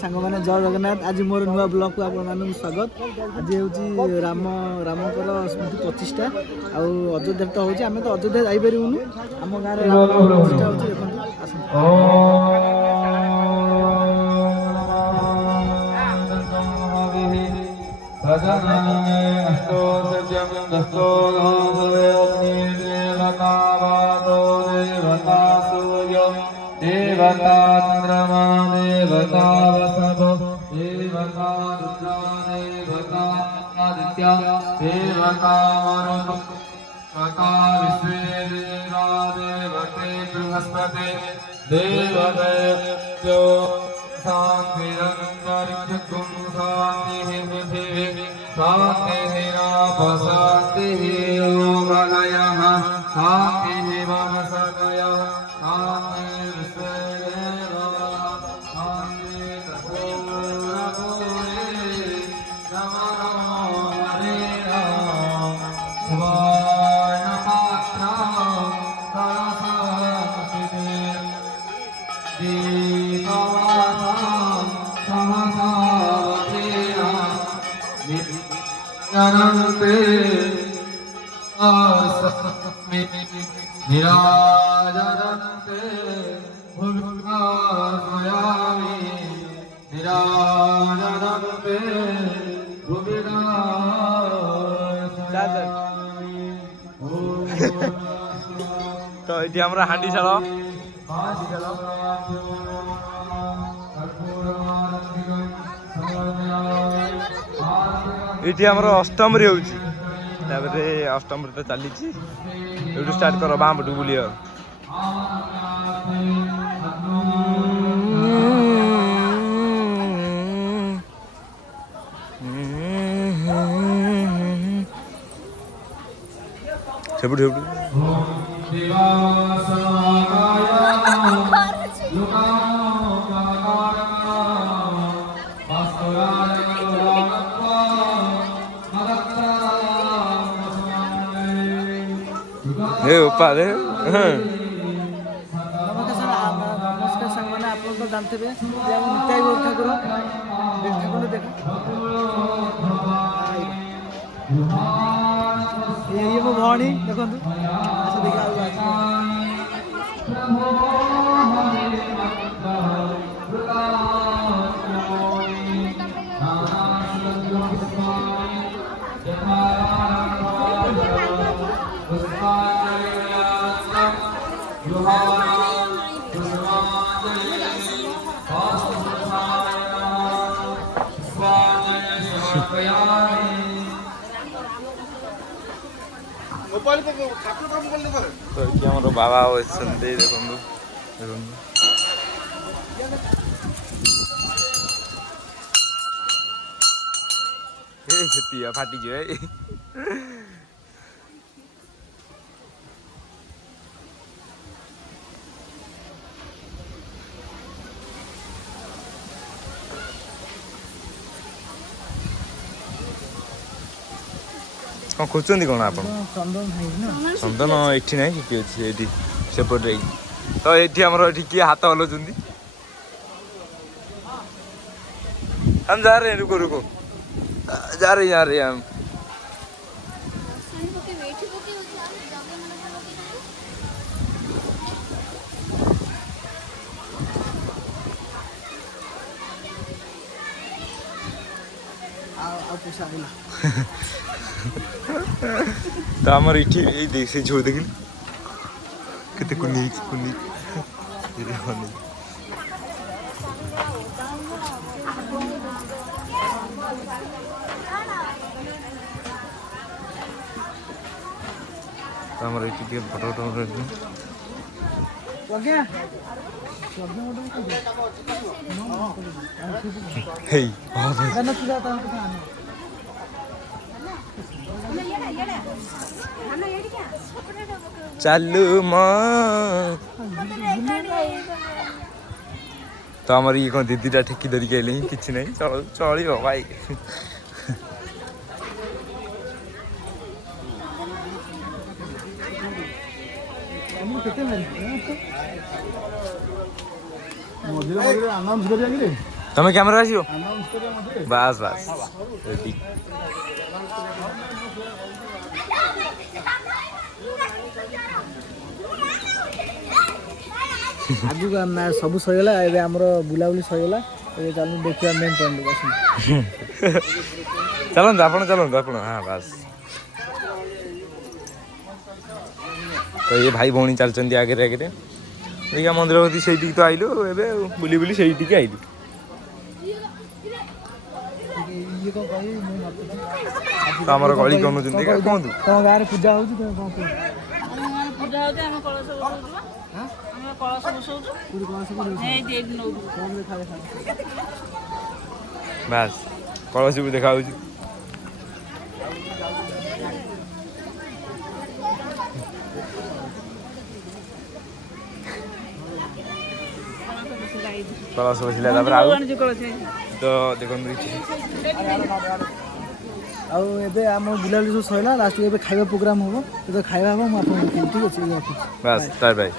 सांग मैंने जय जगन्नाथ। आज मोर नुआ ब्लॉग को आप स्वागत। आज हूँ रामकर स्मृति 25टा अयोध्या तो हूँ आम तो अयोध्या जापरूनु आम गाँव में राम 25टा हूँ देखो देवता चंद्रमा देवता वसव देवता रुद्रा देवता आदित्य देवता मरुत देवता विश्वे देवा देवते बृहस्पति देवदेव्यो शान्तिरन्तरिक्षं शान्तिः पृथिवी शान्तिः रापः शान्तिः योगलयः शान्तिः वनसदयः निराजन्ते भुवनास्मयामि निराजन्ते तो ये हमारा हांडी शाल ये आमर अष्टम रे होची अष्टम तो चली स्टार्ट कर बाम पटू बुलिया सेपट सेपट नमस्कार सांग मैंने आप तो जानते हैं निताई गौर ठाकुर ठाकुर देख ये मो भौणी देखो तो ये हमारे बाबा देखते देखो फाटी जो कौन खोज कौन आप चंदन ये ना कि अच्छे ये सेपटे तो ये किए हाथ हलाउं हम जा रहे हैं रुको रुको जा रहे हम तो आमर ये देख से झो देख कितने कुन्नी कुन्नी तो आमर ये फोटो चालू तो आमर ये कौन दीदी ठेकी धरिक आइले कि नहीं चलो भाई मझे आनाउंस कर ତମେ କ୍ୟାମେରା ଆସିବ ବାସ୍ ବାସ୍ ରେଡି। ଆଗକୁ ସବୁ ସରିଗଲା, ଏବେ ଆମର ବୁଲାବୁଲି ସରିଗଲା, ଏବେ ଚାଲନ୍ତୁ ଦେଖିବା ମେନ୍ ପଏଣ୍ଟ ଆସନ୍ତୁ। ଚାଲନ୍ତୁ ଆପଣ ହଁ ବାସ୍। ତ ଇଏ ଭାଇ ଭଉଣୀ ଚାଲିଛନ୍ତି ଆଗରେ ଦେଖିଆ ମନ୍ଦିର କତି ସେଇଠିକି ତ ଆଇଲୁ ଏବେ ଆଉ ବୁଲି ବୁଲି ସେଇଠିକି ଆଇଲୁ। ଇଏ କଣ କହିବି ମୁଁ ତ ଆମର ଗଳି କନଉଛନ୍ତି ଦେଖିଆ କୁହନ୍ତୁ। ତମ ଗାଁରେ ପୂଜା ହଉଛି ତମେ କଣ କୁହ? ଆମ ଗାଁରେ ପୂଜା ହଉଛି, ଆମେ କଳସ ବସଉଛୁ ବା। ଆମେ କଳସ ବସଉଛୁ। କୋଉଠି କଣ ସବୁ ଏଇଠି ନଉଛୁ। କଣ ଦେଖା ବାସ୍ କଳସୀକୁ ଦେଖା ହଉଛି। କଳସ ବସିଲା ତାପରେ ଆଉ ତ ଦେଖନ୍ତୁ ଆଉ ଏବେ ଆମ ବୁଲାବୁଲି ସବୁ ସରିଲା, ଲାଷ୍ଟକୁ ଏବେ ଖାଇବା ପ୍ରୋଗ୍ରାମ ହବ, ଯେତେବେଳେ ଖାଇବା ହବ ମୁଁ ଆପଣଙ୍କୁ ଦେଖିବି, ଠିକ୍ ଅଛି। ବାସ୍ ତାର ଭାଇ।